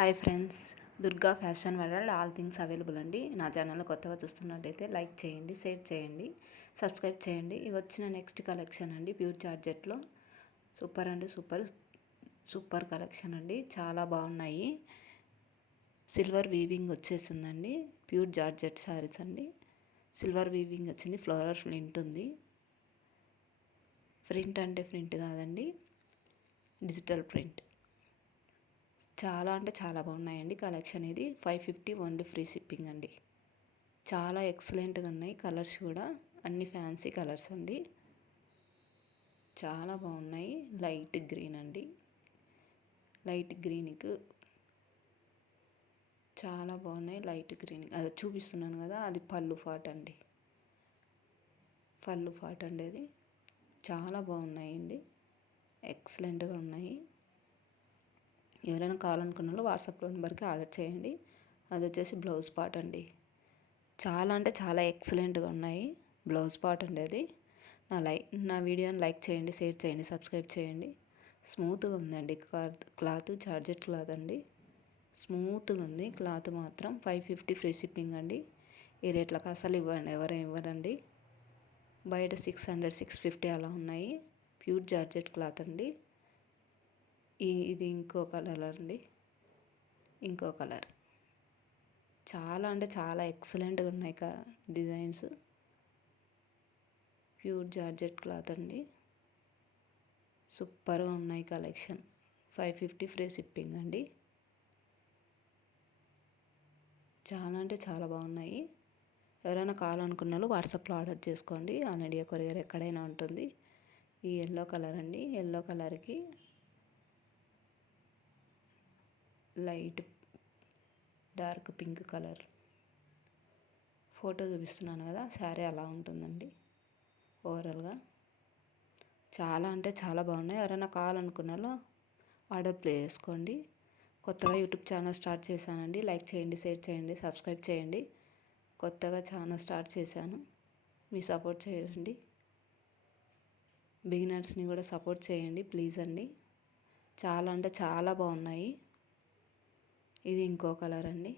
Hi friends. Durga fashion world all things available అండి. నా channel కొత్తగా చూస్తున్నట్టయితే లైక్ చేయండి షేర్ చేయండి సబ్స్క్రైబ్ చేయండి. ఇవి వచ్చిన నెక్స్ట్ కలెక్షన్ అండి ప్యూర్ చార్జెట్లో. సూపర్ అండి సూపర్ సూపర్ కలెక్షన్ అండి. చాలా బాగున్నాయి. సిల్వర్ వీవింగ్ వచ్చేసిందండి. ప్యూర్ జార్జెట్ శారీస్ అండి. సిల్వర్ వీవింగ్ వచ్చింది ఫ్లోరల్ ప్రింట్ ఉంది. ప్రింట్ అంటే ప్రింట్ కాదండి డిజిటల్ ప్రింట్. చాలా అంటే చాలా బాగున్నాయండి. కలెక్షన్ ఇది five fifty only free shipping అండి. చాలా ఎక్సలెంట్గా ఉన్నాయి. కలర్స్ కూడా అన్ని ఫ్యాన్సీ కలర్స్ అండి. చాలా బాగున్నాయి. లైట్ గ్రీన్ అండి. లైట్ గ్రీన్కి చాలా బాగున్నాయి. లైట్ గ్రీన్ అది చూపిస్తున్నాను కదా అది పళ్ళు ఫాట్ అండి. పళ్ళు ఫాట్ అండి అది. చాలా బాగున్నాయండి. ఎక్సలెంట్గా ఉన్నాయి. ఎవరైనా కావాలనుకున్న వాళ్ళు వాట్సాప్ నెంబర్కి ఆర్డర్ చేయండి. అది వచ్చేసి బ్లౌజ్ పార్ట్ అండి. చాలా అంటే చాలా ఎక్సలెంట్గా ఉన్నాయి. బ్లౌజ్ పార్ట్ అండి అది. నా లైక్ నా వీడియోని లైక్ చేయండి షేర్ చేయండి సబ్స్క్రైబ్ చేయండి. స్మూత్గా ఉందండి క్లాత్ క్లాత్ చార్జెట్ క్లాత్ అండి. స్మూత్గా ఉంది క్లాత్ మాత్రం. ఫైవ్ ఫిఫ్టీ ఫ్రీ షిప్పింగ్ అండి. ఈ రేట్లకు అసలు ఇవ్వండి ఎవరు ఇవ్వరండి. బయట సిక్స్ హండ్రెడ్ సిక్స్ ఫిఫ్టీ అలా ఉన్నాయి. ప్యూర్ జార్జెట్ క్లాత్ అండి. ఇది ఇంకో కలర్ అండి. ఇంకో కలర్. చాలా అంటే చాలా ఎక్సలెంట్గా ఉన్నాయి కా డిజైన్స్. ప్యూర్ జార్జెట్ క్లాత్ అండి. సూపర్గా ఉన్నాయి collection. Five fifty free shipping అండి. చాలా అంటే చాలా బాగున్నాయి. ఎవరైనా కావాలనుకున్న వాళ్ళు వాట్సాప్లో ఆర్డర్ చేసుకోండి. ఆల్రెడీ కొరియర్ ఎక్కడైనా ఉంటుంది. ఈ ఎల్లో కలర్ అండి. ఎల్లో కలర్కి light dark pink colour. Photo చూపిస్తున్నాను కదా శారీ అలా ఉంటుందండి. ఓవరాల్గా చాలా అంటే చాలా బాగున్నాయి. ఎవరైనా కావాలనుకున్నారో ఆర్డర్ ప్లే చేసుకోండి. కొత్తగా యూట్యూబ్ ఛానల్ స్టార్ట్ చేశానండి. లైక్ చేయండి షేర్ చేయండి సబ్స్క్రైబ్ చేయండి. కొత్తగా ఛానల్ స్టార్ట్ చేశాను. మీ సపోర్ట్ చేయండి. బిగినర్స్ని కూడా సపోర్ట్ చేయండి ప్లీజ్ అండి. చాలా అంటే చాలా బాగున్నాయి. ఇది ఇంకో కలర్ అండి.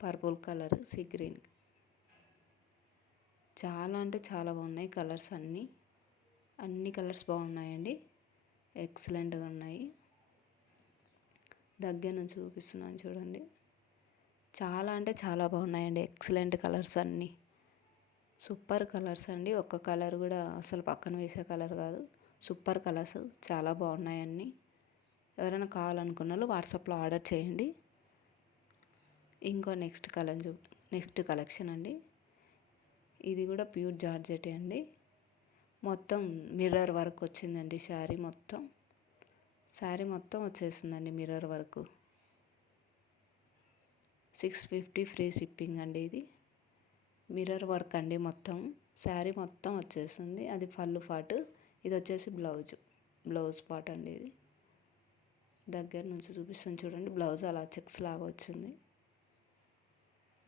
Purple colour sea green. చాలా అంటే చాలా బాగున్నాయి కలర్స్ అన్నీ. అన్ని కలర్స్ బాగున్నాయండి. ఎక్సలెంట్గా ఉన్నాయి. దగ్గర నుంచి చూపిస్తున్నాను చూడండి. చాలా అంటే చాలా బాగున్నాయండి. ఎక్సలెంట్ కలర్స్ అన్నీ. సూపర్ కలర్స్ అండి. ఒక్క కలర్ కూడా అసలు పక్కన వేసే కలర్ కాదు. Super colours. చాలా బాగున్నాయి అన్నీ. ఎవరైనా కావాలనుకున్న వాళ్ళు వాట్సాప్లో ఆర్డర్ చేయండి. ఇంకో నెక్స్ట్ కలర్ చూ నెక్స్ట్ కలెక్షన్ అండి. ఇది కూడా ప్యూర్ జార్జెట్ అండి. మొత్తం మిర్రర్ వర్క్ వచ్చిందండి శారీ మొత్తం. శారీ మొత్తం వచ్చేసిందండి mirror work. Six fifty free shipping అండి ఇది. మిర్రర్ వర్క్ అండి మొత్తం. శారీ మొత్తం వచ్చేసింది. అది ఫల్లు పాటు. ఇది వచ్చేసి బ్లౌజ్ బ్లౌజ్ పార్ట్ అండి ఇది. దగ్గర నుంచి చూపిస్తాను చూడండి. బ్లౌజ్ అలా చెక్స్ లాగా వచ్చింది.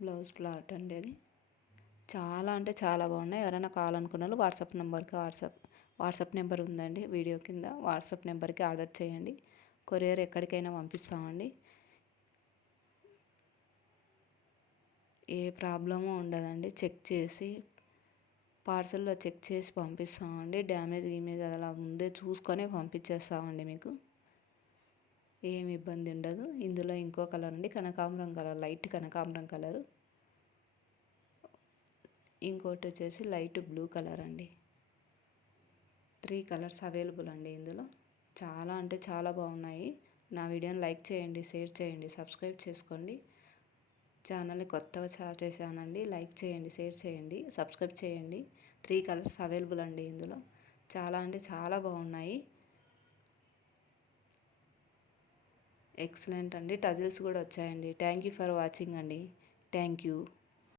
బ్లౌజ్ ప్లాట్ అండి అది. చాలా అంటే చాలా బాగున్నాయి. ఎవరైనా కావాలనుకున్న వాట్సాప్ నెంబర్కి వాట్సాప్ వాట్సాప్ నెంబర్ ఉందండి వీడియో కింద. వాట్సాప్ నెంబర్కి ఆర్డర్ చేయండి. కొరియర్ ఎక్కడికైనా పంపిస్తామండి. ఏ ప్రాబ్లము ఉండదండి. చెక్ చేసి పార్సల్లో చెక్ చేసి పంపిస్తామండి. డ్యామేజ్ గీమేజ్ అలా ముందే చూసుకొని పంపించేస్తామండి మీకు. ఏమి ఇబ్బంది ఉండదు. ఇందులో ఇంకో కలర్ అండి. కనకాంబరం కలర్ లైట్ కనకాంబరం కలరు. ఇంకోటి వచ్చేసి లైట్ బ్లూ కలర్ అండి. త్రీ కలర్స్ అవైలబుల్ అండి ఇందులో. చాలా అంటే చాలా బాగున్నాయి. నా వీడియోని లైక్ చేయండి షేర్ చేయండి సబ్స్క్రైబ్ చేసుకోండి. ఛానల్ని కొత్తగా స్టార్ట్ చేశానండి. లైక్ చేయండి షేర్ చేయండి సబ్స్క్రైబ్ చేయండి. త్రీ కలర్స్ అవైలబుల్ అండి ఇందులో. చాలా అంటే చాలా బాగున్నాయి. ఎక్సలెంట్ అండి టజిల్స్ కూడా వచ్చాయండి. థ్యాంక్ యూ ఫర్ వాచింగ్ అండి. Thank you.